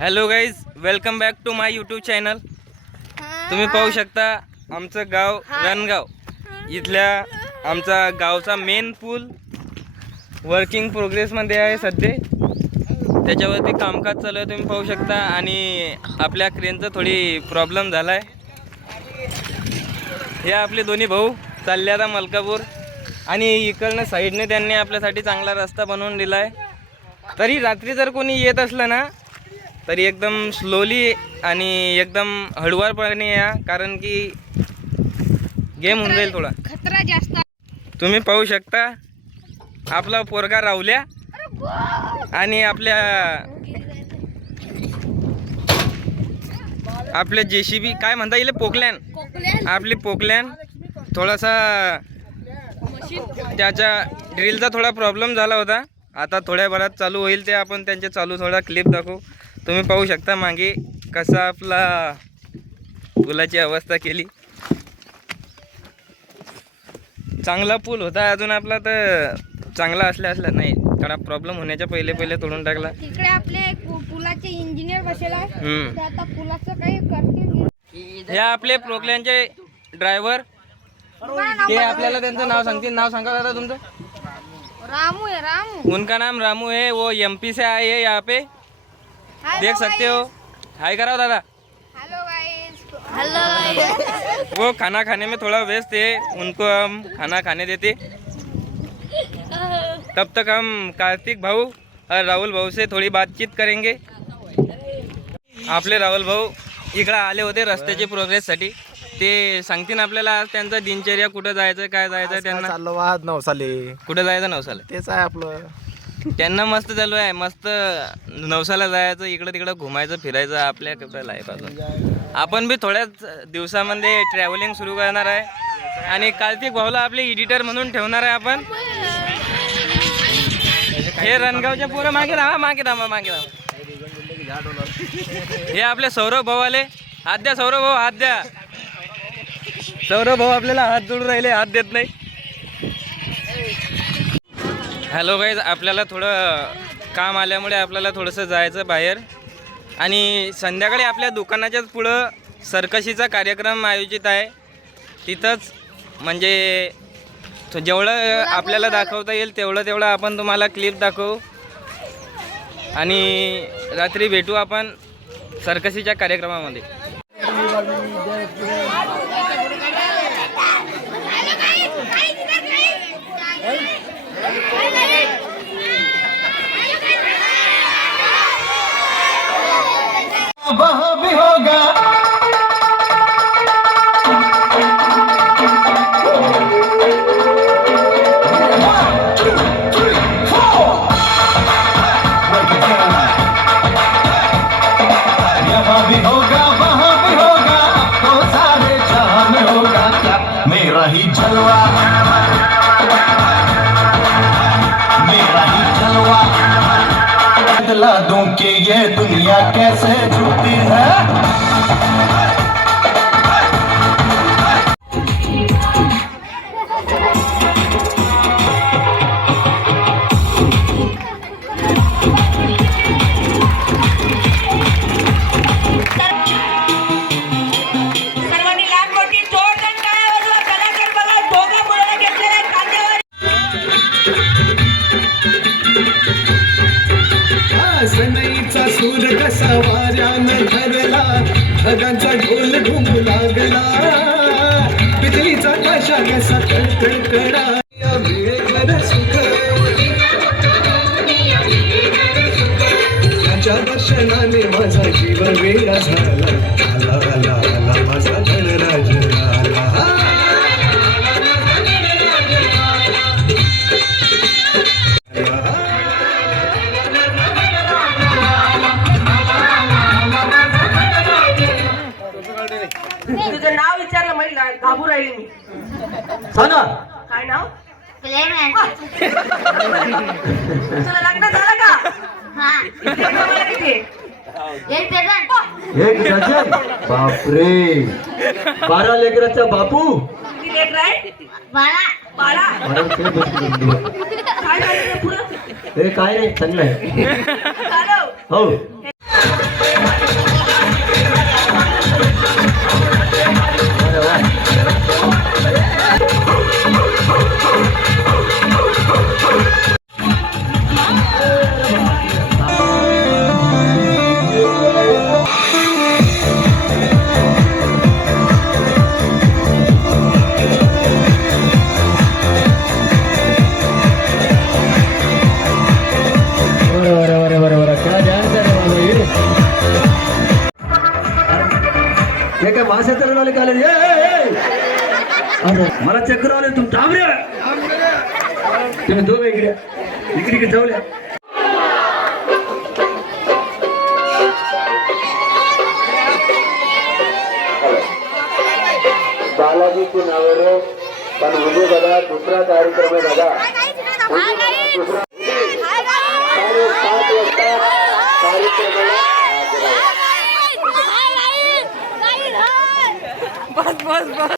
Hello guys, welcome back to my YouTube channel. तुम्ही पाहू शकता आमचं गाव रणगाव. इथल्या आमचा गावचा मेन पूल वर्किंग प्रोग्रेसमध्ये आहे सध्या. त्याच्यावरती कामकाज चालू आहे, तुम्ही पाहू शकता. आणि आपल्या क्रेनचा थोडी प्रॉब्लेम झाला आहे. हे आपले दोन्ही भाऊ चालले आता मलकापूर. आणि इकडनं साईडने त्यांनी आपल्यासाठी चांगला रस्ता बनवून दिला आहे. तरी रात्री जर कोणी येत असलं ना तरी एकदम स्लोली आणि एकदम हळूवारपणे या, कारण की गेम होऊन जाईल थोडा खतरा जास्त. तुम्ही पाहू शकता आपला पोरगा रावल्या आणि आपल्या जेसीबी काय म्हणता येईल पोकलॅन, आपली पोकलॅन थोडासा त्याच्या ड्रिलचा थोडा प्रॉब्लेम झाला होता. आता थोड्या वेळात चालू होईल ते आपण त्यांचे चालू थोडा क्लिप दाखवू. तुम्ही पाहू शकता मागे कसा आपला पुलाची अवस्था केली. चांगला पूल होता अजून आपला, तर चांगला असल्या नाही, थोडा प्रॉब्लेम होण्याच्या पहिले तोडून टाकला. तिकडे आपले पुलाचे इंजिनियर बसले आहे. ते आता पुलाचं काही करतील. हे आपले प्रोक्लॅनचे ड्रायव्हर, ते आपल्याला त्यांचं नाव सांगतील. नाव सांगा दादा तुमचं. रामू है, रामू. उनका नाम रामू है. वो एमपी से आए हैं यहाँ पे, देख सकते हो. हाय कराओ दादा. Hello guys. Hello guys. वो खाना खाने में थोड़ा व्यस्त है, उनको हम खाना खाने देते. तब तक हम कार्तिक भाऊ और राहुल भाऊ से थोड़ी बातचीत करेंगे. आपले राहुल भाऊ इकडे आले होते रस्त्याची प्रोग्रेससाठी. ते सांगतील आपल्याला आज त्यांचा दिनचर्या, कुठं जायचं, काय जायचं त्यांना. चाललो वाद नवसाले. कुठं जायचं नवसाला. तेच आहे आपलं. त्यांना मस्त चालू आहे, मस्त नवसाला जायचं, इकडं तिकडं घुमायचं फिरायचं. आपल्या लाईफ अजून आपण बी थोड्याच दिवसामध्ये ट्रॅव्हलिंग सुरू करणार आहे. आणि कार्तिक भाऊला आपले एडिटर म्हणून ठेवणार आहे आपण. हे रणगावच्या पोरं मागे राहा. हे आपले सौरभ भाऊ आले. हात द्या सौरभ भाऊ, हात द्या. सौरभ भाऊ आपल्याला हात जोडून राहिले, हात देत नाही. हॅलो गाईज, आपल्याला थोडं काम आल्यामुळे आपल्याला थोडंसं जायचं बाहेर. आणि संध्याकाळी आपल्या दुकानाच्याच पुढं सर्कशीचा कार्यक्रम आयोजित आहे. तिथंच म्हणजे जेवढं आपल्याला दाखवता येईल तेवढं आपण तुम्हाला क्लिप दाखवू. आणि रात्री भेटू आपण सर्कशीच्या कार्यक्रमामध्ये. वहाँ भी होगा यहाँ भी होगा वहाँ भी होगा, तो सारे जहां में होगा क्या मेरा ही जलवा, मेरा ही जलवा. बदला दूं कि ये दुनिया कैसे झूठी है. सनईचा सूर कसा वाऱ्यानं धरला, ढगांचा ढोल घुमू लागला, बिजलीचा कशा कसा कळकळकडा. या वेळेवर सुख त्याच्या दर्शनाने माझा जीव वेगळा झाला. आला आला आला माझा गणराज आला. तुझं नाव विचारलं महिला घाबू राहिली मी. सांगा काय नाव? तुला लग्न झालं का? किती? एक डझन. बापरे, 12 लेकराचा बापू. किती लेकरं आहे? 12. काय झालं पुढं? काय नाही, चांगलं आहे. झालं. हो. भाषेतर वाले कॉलेज मला चक्कर आले तू थांबरे तुम्ही दोघं इकडे इकडे जाऊया बालाजीची नावावर पण उद्या बघा दुसरा कार्यक्रम आहे बघा दुसरा 7:30 वाजता कार्यक्रमाला